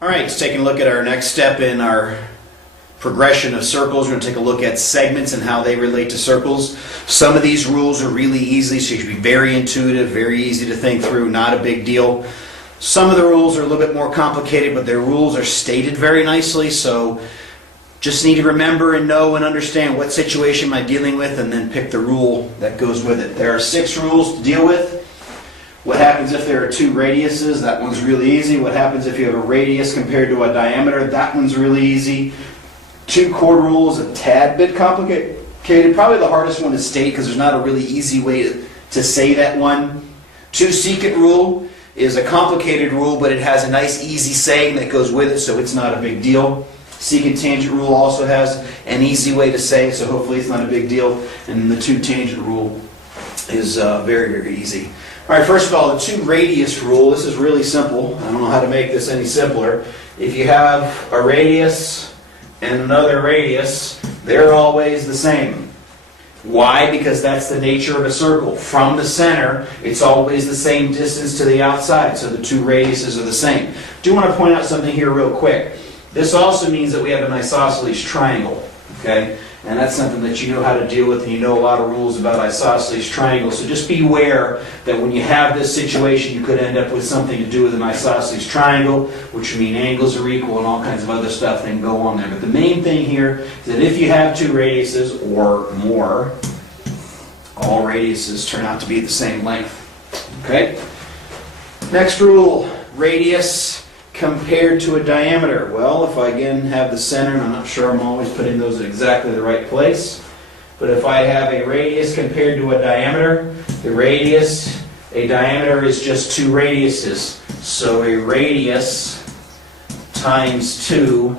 All right, let's take a look at our next step in our progression of circles. We're going to take a look at segments and how they relate to circles. Some of these rules are really easy, so you should be very intuitive, very easy to think through, not a big deal. Some of the rules are a little bit more complicated, but their rules are stated very nicely, so just need to remember and know and understand what situation am I dealing with, and then pick the rule that goes with it. There are 6 rules to deal with. What happens if there are 2 radiuses? That one's really easy. What happens if you have a radius compared to a diameter? That one's really easy. 2 chord rules, a tad bit complicated. Probably the hardest one to state because there's not a really easy way to say that one. 2 secant rule is a complicated rule, but it has a nice easy saying that goes with it, so it's not a big deal. Secant tangent rule also has an easy way to say, so hopefully it's not a big deal. And the 2 tangent rule is very, very easy. All right, first of all, the 2 radius rule. This is really simple. I don't know how to make this any simpler. If you have a radius and another radius, they're always the same. Why? Because that's the nature of a circle. From the center, it's always the same distance to the outside, so the 2 radiuses are the same. Do want to point out something here real quick. This also means that we have an isosceles triangle, okay? And that's something that you know how to deal with, and you know a lot of rules about isosceles triangles. So just beware that when you have this situation, you could end up with something to do with an isosceles triangle, which would mean angles are equal and all kinds of other stuff that can go on there. But the main thing here is that if you have 2 radiuses or more, all radiuses turn out to be the same length. Okay? Next rule, radius compared to a diameter. Well, if I again have the center, and I'm not sure I'm always putting those in exactly the right place, but if I have a radius compared to a diameter, a diameter is just 2 radiuses. So a radius times 2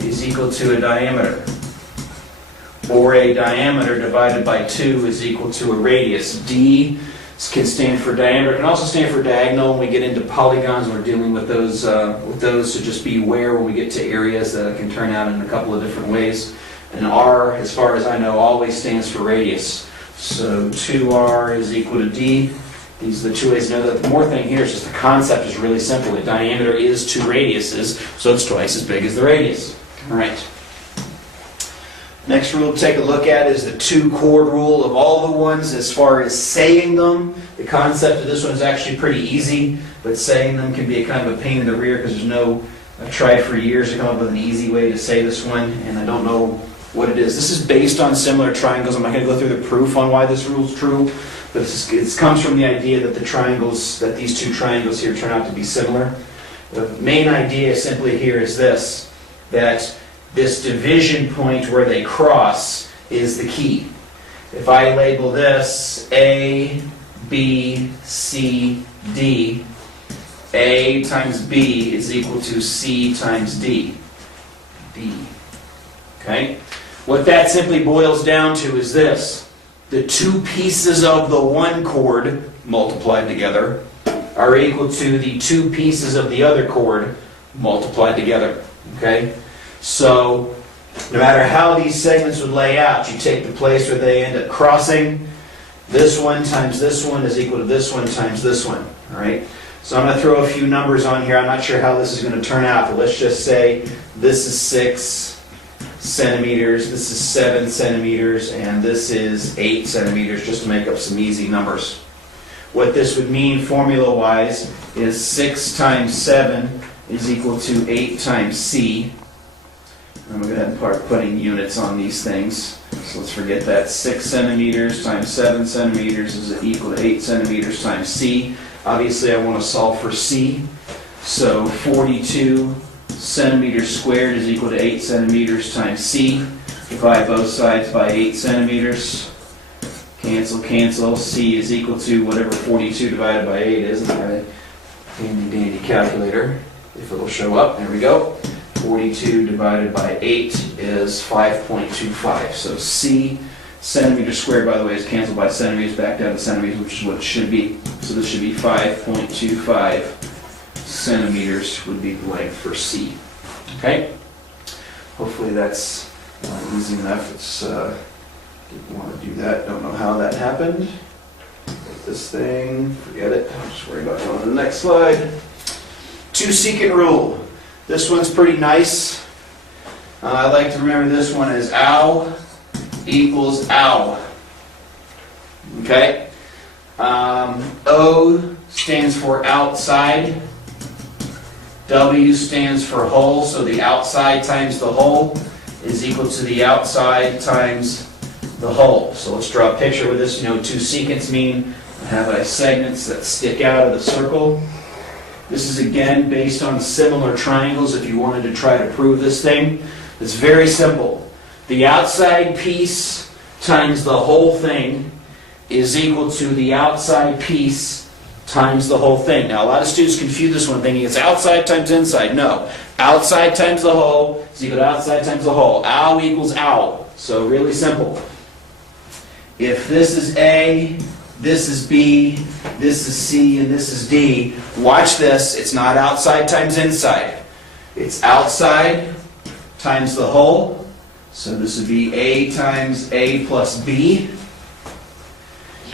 is equal to a diameter. Or a diameter divided by 2 is equal to a radius. D can stand for diameter. It can also stand for diagonal when we get into polygons. We're dealing with those, so just be aware when we get to areas that it can turn out in a couple of different ways. And R, as far as I know, always stands for radius. So 2R is equal to D. These are the 2 ways to know that. The more thing here is just the concept is really simple. The diameter is 2 radiuses, so it's twice as big as the radius. All right. Next rule to take a look at is the 2 chord rule. Of all the ones, as far as saying them, the concept of this one is actually pretty easy, but saying them can be a kind of a pain in the rear because I've tried for years to come up with an easy way to say this one, and I don't know what it is. This is based on similar triangles. I'm not going to go through the proof on why this rule is true, but it comes from the idea that these 2 triangles here turn out to be similar. The main idea simply here is this, that this division point where they cross is the key. If I label this A, B, C, D, A times B is equal to C times D. D. Okay? What that simply boils down to is this. The 2 pieces of the one chord multiplied together are equal to the 2 pieces of the other chord multiplied together. Okay? So, no matter how these segments would lay out, you take the place where they end up crossing. This one times this one is equal to this one times this one. All right? So I'm going to throw a few numbers on here. I'm not sure how this is going to turn out, but let's just say this is 6 centimeters, this is 7 centimeters, and this is 8 centimeters, just to make up some easy numbers. What this would mean formula-wise is 6 times 7 is equal to 8 times C. I'm going to go ahead and start putting units on these things. So let's forget that. 6 centimeters times 7 centimeters is equal to 8 centimeters times C. Obviously, I want to solve for C. So 42 centimeters squared is equal to 8 centimeters times C. Divide both sides by 8 centimeters. Cancel, cancel. C is equal to whatever 42 divided by 8 is. And I have a handy dandy calculator, if it'll show up. There we go. 42 divided by 8 is 5.25. So C, centimeters squared, by the way, is canceled by centimeters back down to centimeters, which is what it should be. So this should be 5.25 centimeters would be the length for C. Okay? Hopefully that's easy enough. It's didn't want to do that. Don't know how that happened. Take this thing, forget it. I'll just worry about going to the next slide. 2 secant rule. This one's pretty nice. I like to remember this one as ow equals ow. Okay? O stands for outside. W stands for whole, so the outside times the whole is equal to the outside times the whole. So let's draw a picture with this. You know what two secants mean. I have segments that stick out of the circle. This is again based on similar triangles if you wanted to try to prove this thing. It's very simple. The outside piece times the whole thing is equal to the outside piece times the whole thing. Now a lot of students confuse this one thinking it's outside times inside. No. Outside times the whole is equal to outside times the whole. Ow equals ow. So really simple. If this is A, this is B, this is C, and this is D, watch this. It's not outside times inside. It's outside times the whole. So this would be A times A plus B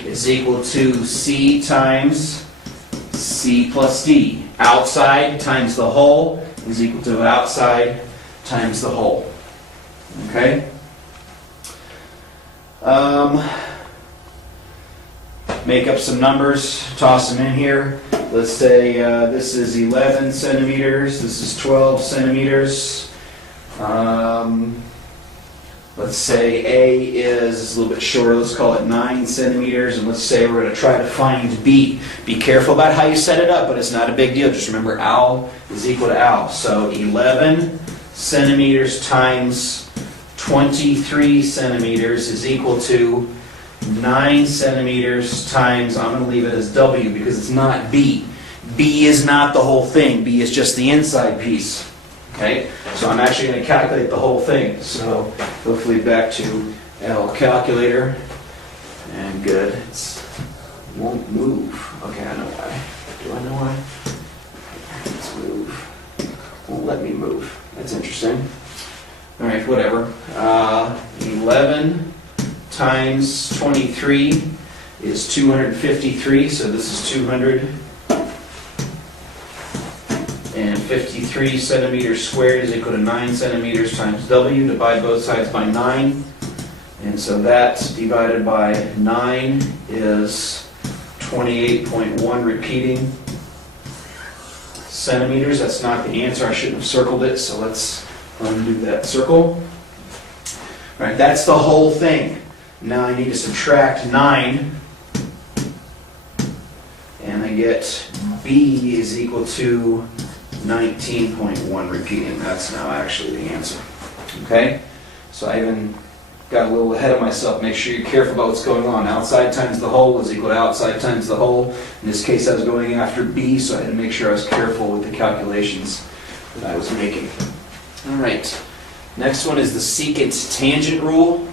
is equal to C times C plus D. Outside times the whole is equal to outside times the whole. Okay? Make up some numbers, toss them in here. Let's say this is 11 centimeters, this is 12 centimeters. Let's say A is a little bit shorter, let's call it 9 centimeters, and let's say we're going to try to find B. Be careful about how you set it up, but it's not a big deal. Just remember ow is equal to ow. So 11 centimeters times 23 centimeters is equal to 9 centimeters times, I'm going to leave it as W because it's not B. B is not the whole thing. B is just the inside piece. Okay? So I'm actually going to calculate the whole thing. So hopefully back to L calculator. And good. It won't move. Okay, I know why. Do I know why? Let's move. Won't let me move. That's interesting. Alright, whatever. 11 times 23 is 253, so this is 253 centimeters squared is equal to 9 centimeters times W. Divide both sides by 9, and so that divided by 9 is 28.1 repeating centimeters. That's not the answer. I shouldn't have circled it, so let's undo that circle. All right, that's the whole thing. Now I need to subtract 9, and I get B is equal to 19.1 repeating. That's now actually the answer. Okay? So I even got a little ahead of myself. Make sure you're careful about what's going on. Outside times the whole is equal to outside times the whole. In this case I was going after B, so I had to make sure I was careful with the calculations that I was making. All right. Next one is the secant tangent rule.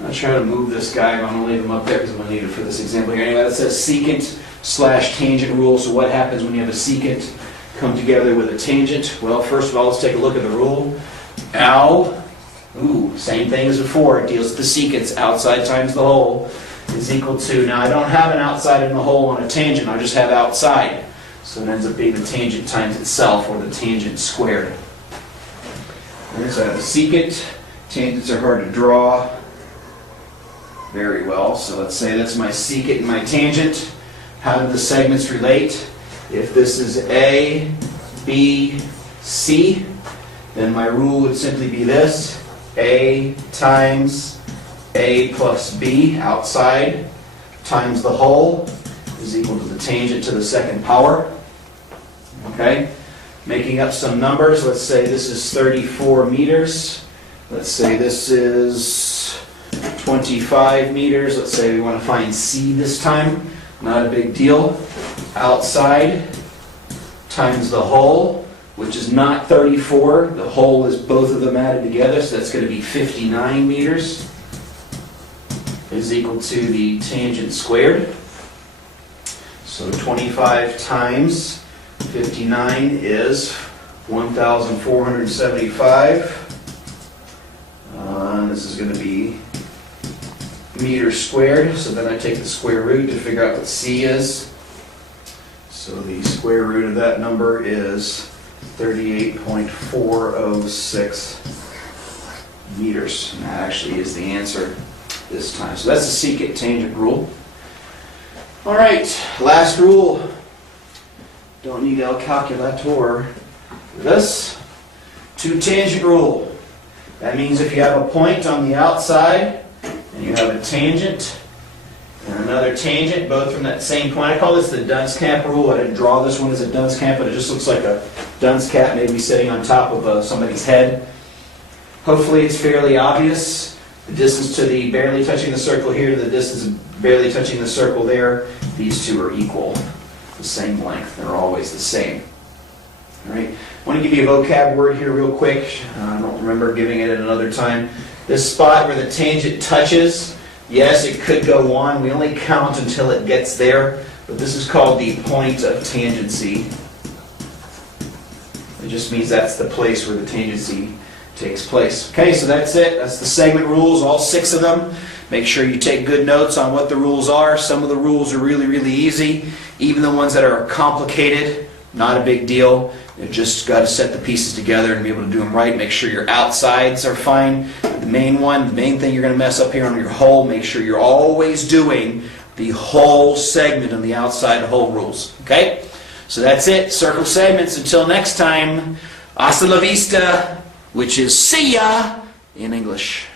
I'll try to move this guy, but I'm going to leave him up there because I'm going to need it for this example here. Anyway, that says secant slash tangent rule. So what happens when you have a secant come together with a tangent? Well, first of all, let's take a look at the rule. Ow, same thing as before. It deals with the secants. Outside times the whole is equal to, now I don't have an outside and the whole on a tangent, I just have outside. So it ends up being the tangent times itself, or the tangent squared. And so I have a secant. Tangents are hard to draw very well. So let's say that's my secant and my tangent. How do the segments relate? If this is A, B, C, then my rule would simply be this. A times A plus B, outside, times the whole is equal to the tangent to the second power. Okay? Making up some numbers, let's say this is 34 meters. Let's say this is 25 meters. Let's say we want to find C this time. Not a big deal. Outside times the whole, which is not 34. The whole is both of them added together, so that's going to be 59 meters. Is equal to the tangent squared. So 25 times 59 is 1,475. This is going to be meters squared. So then I take the square root to figure out what C is. So the square root of that number is 38.406 meters. And that actually is the answer this time. So that's the secant tangent rule. All right, last rule. Don't need El Calculator for this. Two tangent rule. That means if you have a point on the outside and you have a tangent and another tangent, both from that same point. I call this the dunce cap rule. I didn't draw this one as a dunce cap, but it just looks like a dunce cap maybe sitting on top of somebody's head. Hopefully it's fairly obvious. The distance to the barely touching the circle here to the distance of barely touching the circle there, these two are equal. The same length. They're always the same. All right. I want to give you a vocab word here real quick. I don't remember giving it at another time. This spot where the tangent touches, yes, it could go on. We only count until it gets there. But this is called the point of tangency. It just means that's the place where the tangency takes place. Okay, so that's it. That's the segment rules, all 6 of them. Make sure you take good notes on what the rules are. Some of the rules are really, really easy. Even the ones that are complicated, not a big deal. You just got to set the pieces together and be able to do them right. Make sure your outsides are fine. The main thing you're going to mess up here on your whole, make sure you're always doing the whole segment on the outside of whole rules. Okay? So that's it. Circle segments. Until next time, hasta la vista, which is see ya in English.